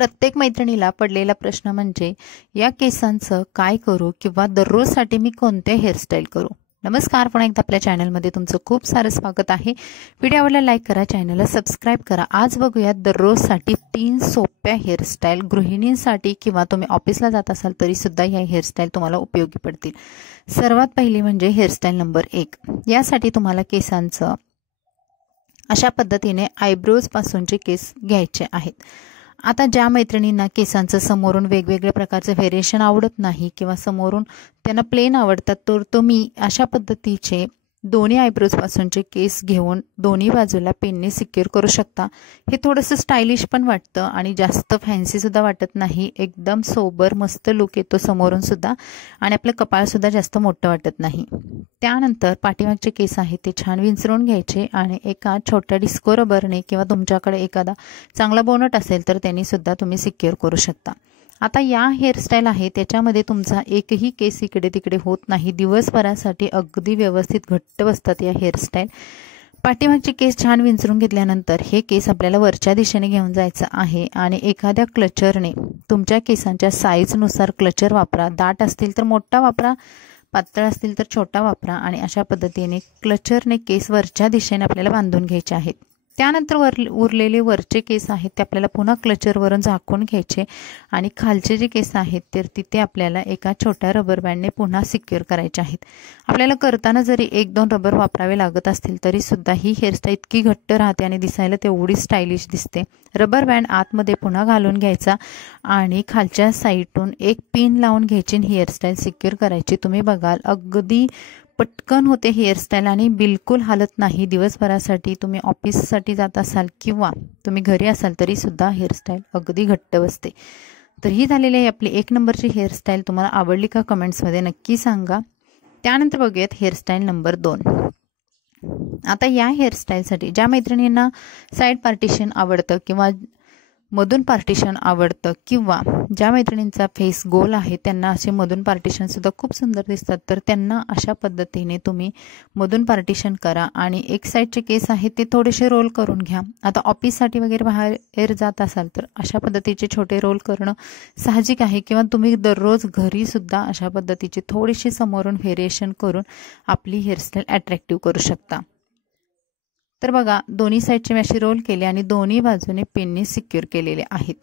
प्रत्येक मैत्रिणीला पडलेला प्रश्न म्हणजे या केसांचं काय करू किंवा दररोजसाठी मी कोणते हेअरस्टाईल करू। नमस्कार, पुन्हा एकदा आपल्या चॅनलमध्ये तुमचं खूप सारं स्वागत आहे। व्हिडिओ आवडला लाईक करा, चॅनलला सबस्क्राइब करा। आज बघूया दररोजसाठी 3 सोप्या हेअरस्टाईल गृहिणींसाठी किंवा तुम्ही ऑफिसला जात असाल तरी सुद्धा या हेअरस्टाईल तुम्हाला उपयोगी पडतील। सर्वात पहिली म्हणजे हेअरस्टाईल नंबर 1। यासाठी तुम्हाला केसांचं अशा पद्धतीने आयब्रोज पासूनचे केस घ्यायचे आहेत। आता ज्या मैत्रिणींना केसांचं समोरून वेगवेगळ्या प्रकारचे व्हेरिएशन आवडत नाही किंवा समोरून त्यांना प्लेन आवडतात, तर तुम्ही अशा पद्धतीचे दोन्ही आयब्रोज पासूनचे केस घेऊन दोन्ही बाजूला पेनने सिक्युअर करू शकता। हे थोडंसं स्टायलिश पण वाटतं आणि जास्त फॅन्सी सुद्धा वाटत नाही। एकदम सोबर मस्त लुक येतो समोरून सुद्धा आणि आपलं कपाळ सुद्धा जास्त मोठं वाटत नाही। त्यानंतर पाठीमागचे केस आहेत ते छान विंचरून घ्यायचे आणि एका छोट्या डिस्को रबरने किंवा तुमच्याकडे एखादा चांगला बोनट असेल तर त्यांनी सुद्धा तुम्ही सिक्युअर करू शकता। आता या हेअरस्टाईल आहे त्याच्यामध्ये तुमचा एकही केस इकडे तिकडे होत नाही। दिवसभरासाठी अगदी व्यवस्थित घट्ट बसतात या हेअरस्टाईल। पाठीमागचे केस छान विंचरून घेतल्यानंतर हे केस आपल्याला वरच्या दिशेने घेऊन जायचं आहे आणि एखाद्या क्लचरने तुमच्या केसांच्या साईजनुसार क्लचर वापरा। दाट असतील तर मोठा वापरा, पातळ असतील तर छोटा वापरा आणि अशा पद्धतीने क्लचरने केस वरच्या दिशेने आपल्याला बांधून घ्यायचे आहेत। त्यानंतर उरलेले वरचे केस आहेत ते आपल्याला पुन्हा क्लचरवरून झाकून घ्यायचे आणि खालचे जे केस आहेत तर तिथे आपल्याला एका छोट्या रबर बँडने पुन्हा सिक्युअर करायचे आहेत। आपल्याला करताना जरी 1-2 रबर वापरावे लागत असतील तरी सुद्धा ही हेअरस्टाईल इतकी घट्ट राहते आणि दिसायला तेवढी स्टायलिश दिसते। रबर बँड आतमध्ये पुन्हा घालून घ्यायचा आणि खालच्या साईडून एक पिन लावून घ्यायची, ही हेअरस्टाईल सिक्युअर करायची। तुम्ही बघाल अगदी पटकन होते हेअरस्टाईल आणि बिलकुल हालत नाही। दिवसभरासाठी तुम्ही ऑफिससाठी जात असाल किंवा तुम्ही घरी असाल तरी सुद्धा हेअरस्टाईल अगदी घट्ट बसते। तर ही झालेली आहे आपली 1 नंबरची हेअरस्टाईल। तुम्हाला आवडली का कमेंट्समध्ये नक्की सांगा। त्यानंतर बघूयात हेअरस्टाईल नंबर 2। आता या हेअरस्टाईलसाठी ज्या मैत्रिणींना साईड पार्टिशन आवडतं किंवा मधून पार्टिशन आवडतं किंवा ज्या मैत्रिणींचा फेस गोल आहे त्यांना असे मधून पार्टिशन सुद्धा खूप सुंदर दिसतात, तर त्यांना अशा पद्धतीने तुम्ही मधून पार्टिशन करा आणि एक साईडचे केस आहेत ते थोडेसे रोल करून घ्या। आता ऑफिससाठी वगैरे बाहेर जात असाल तर अशा पद्धतीचे छोटे रोल करणं साहजिक आहे किंवा तुम्ही दररोज घरी सुद्धा अशा पद्धतीचे थोडेसे समोरून व्हेरिएशन करून आपली हेअरस्टाईल अट्रॅक्टिव्ह करू शकता। तर बघा दोन्ही साईडचे मी असे रोल केले आणि दोन्ही बाजूने पेनने सिक्युअर केलेले आहेत।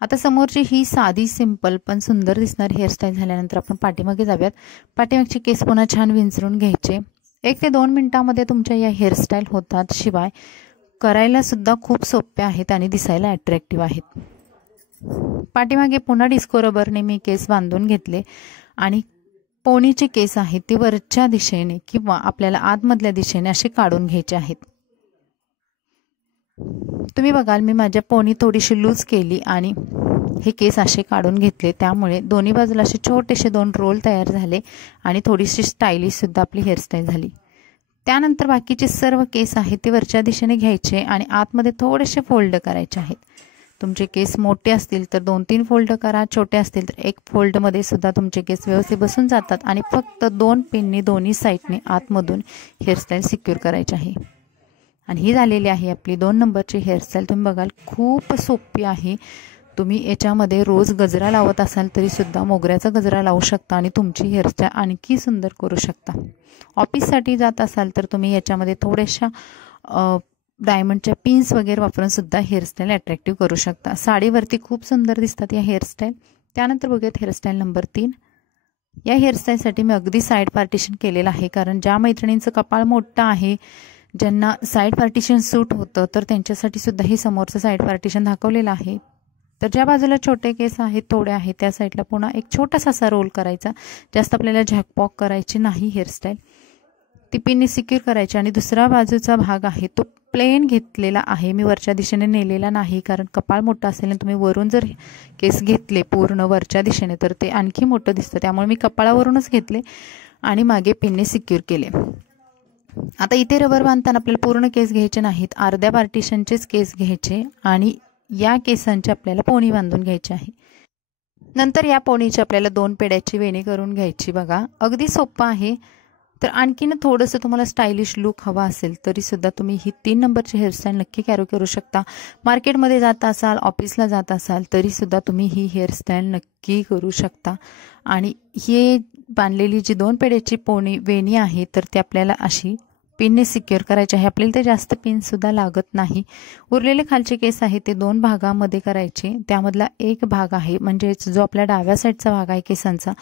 आता समोरची ही साधी सिंपल पण सुंदर दिसणारी हेअरस्टाईल झाल्यानंतर आपण पाठीमागे जाऊयात। पाठीमागचे केस पुन्हा छान विंचरून घ्यायचे। 1 ते 2 मिनिटांमध्ये तुमच्या या हेअरस्टाईल होतात, शिवाय करायला सुद्धा खूप सोप्या आहेत आणि दिसायला अट्रॅक्टिव्ह आहेत। पाठीमागे पुन्हा डिस्को रबरने मी केस बांधून घेतले आणि पोनीचे केस आहेत ते वरच्या दिशेने किंवा आपल्याला आतमधल्या दिशेने असे काढून घ्यायचे आहेत। तुम्ही बघाल मी माझ्या पोनी थोडीशी लूज केली आणि हे केस असे काढून घेतले, त्यामुळे दोन्ही बाजूला असे छोटेसे 2 रोल तयार झाले आणि थोडीशी स्टायलिश सुद्धा आपली हेअरस्टाईल झाली। त्यानंतर बाकीचे सर्व केस आहेत ते वरच्या दिशेने घ्यायचे आणि आतमध्ये थोडेसे फोल्ड करायचे आहेत। तुमचे केस मोठे असतील तर 2-3 फोल्ड करा, छोटे असतील तर 1 फोल्डमध्ये सुद्धा तुमचे केस व्यवस्थित बसून जातात आणि फक्त 2 पिनने दोन्ही साईडने आतमधून हेअरस्टाईल सिक्युअर करायची आहे। आणि ही झालेली आहे आपली 2 नंबरची हेअरस्टाईल। तुम्ही बघाल खूप सोपी आहे। तुम्ही याच्यामध्ये रोज गजरा लावत असाल तरी सुद्धा मोगऱ्याचा गजरा लावू शकता आणि तुमची हेअरस्टाईल आणखी सुंदर करू शकता। ऑफिससाठी जात असाल तर तुम्ही याच्यामध्ये थोड्याशा डायमंडच्या पिन्स वगैरे वापरून सुद्धा हेअरस्टाईल अट्रॅक्टिव्ह करू शकता। साडीवरती खूप सुंदर दिसतात या हेअरस्टाईल। त्यानंतर बघूयात हेअरस्टाईल नंबर 3। या हेअरस्टाईलसाठी मी अगदी साईड पार्टिशन केलेलं आहे, कारण ज्या मैत्रिणींचं कपाळ मोठं आहे, ज्यांना साईड पार्टिशन सूट होतं, तर त्यांच्यासाठी सुद्धा हे समोरचं साईड पार्टिशन दाखवलेलं आहे। तर ज्या बाजूला छोटे केस आहेत थोडे आहेत त्या साईडला पुन्हा एक छोटासा असा रोल करायचा। जास्त आपल्याला झॅकपॉक करायची नाही हेअरस्टाईल, ती पिनने सिक्युअर करायची आणि दुसरा बाजूचा भाग आहे तो प्लेन घेतलेला आहे। मी वरच्या दिशेने नेलेला नाही, कारण कपाळ मोठं असेल आणि तुम्ही वरून जर केस घेतले पूर्ण वरच्या दिशेने तर ते आणखी मोठं दिसतं, त्यामुळे मी कपाळावरूनच घेतले आणि मागे पिनने सिक्युअर केले। आता इथे रबर बांधताना आपल्याला पूर्ण केस घ्यायचे नाहीत, अर्ध्या पार्टिशनचेच केस घ्यायचे आणि या केसांची आपल्याला पोनी बांधून घ्यायची आहे। नंतर या पोनीची आपल्याला 2 पेड्याची वेणी करून घ्यायची। बघा अगदी सोपं आहे। तर आणखीन थोडंसं तुम्हाला स्टायलिश लुक हवा असेल तरी सुद्धा तुम्ही ही 3 नंबरची हेअरस्टाईल नक्की कॅरी करू शकता। मार्केटमध्ये जात असाल, ऑफिसला जात असाल तरी सुद्धा तुम्ही ही हेअरस्टाईल नक्की करू शकता। आणि हे बांधलेली जी 2 पेड्याची वेणी आहे तर ती आपल्याला अशी पिनने सिक्युअर करायचे आहे। आपल्याला ते जास्त पिन सुद्धा लागत नाही। उरलेले खालचे केस आहे ते 2 भागामध्ये करायचे। त्यामधला एक भाग आहे म्हणजे जो आपल्या डाव्या साईडचा भाग आहे केसांचा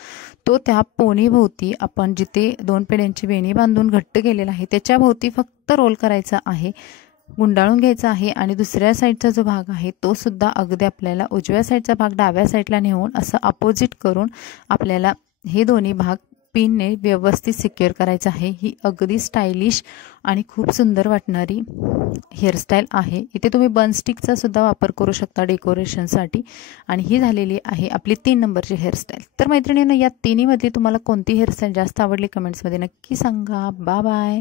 तो त्या पोनीभोवती आपण जिथे 2 पेड्यांची वेणी बांधून घट्ट केलेला आहे त्याच्या भोवती फक्त रोल करायचा आहे, गुंडाळून घ्यायचा आहे। आणि दुसऱ्या साईडचा जो भाग आहे तो सुद्धा अगदी आपल्याला उजव्या साईडचा भाग डाव्या साईडला नेऊन असं अपोजिट करून आपल्याला हे दोन्ही भाग पिनने व्यवस्थित सिक्युअर करायचं आहे। ही अगदी स्टायलिश आणि खूप सुंदर वाटणारी हेअरस्टाईल आहे। इथे तुम्ही बन स्टिकचा सुद्धा वापर करू शकता डेकोरेशनसाठी। आणि ही झालेली आहे आपली 3 नंबरची हेअरस्टाईल। तर मैत्रिणींनो, या तिन्हीमधली तुम्हाला कोणती हेअरस्टाईल जास्त आवडली कमेंट्समध्ये नक्की सांगा। Bye bye.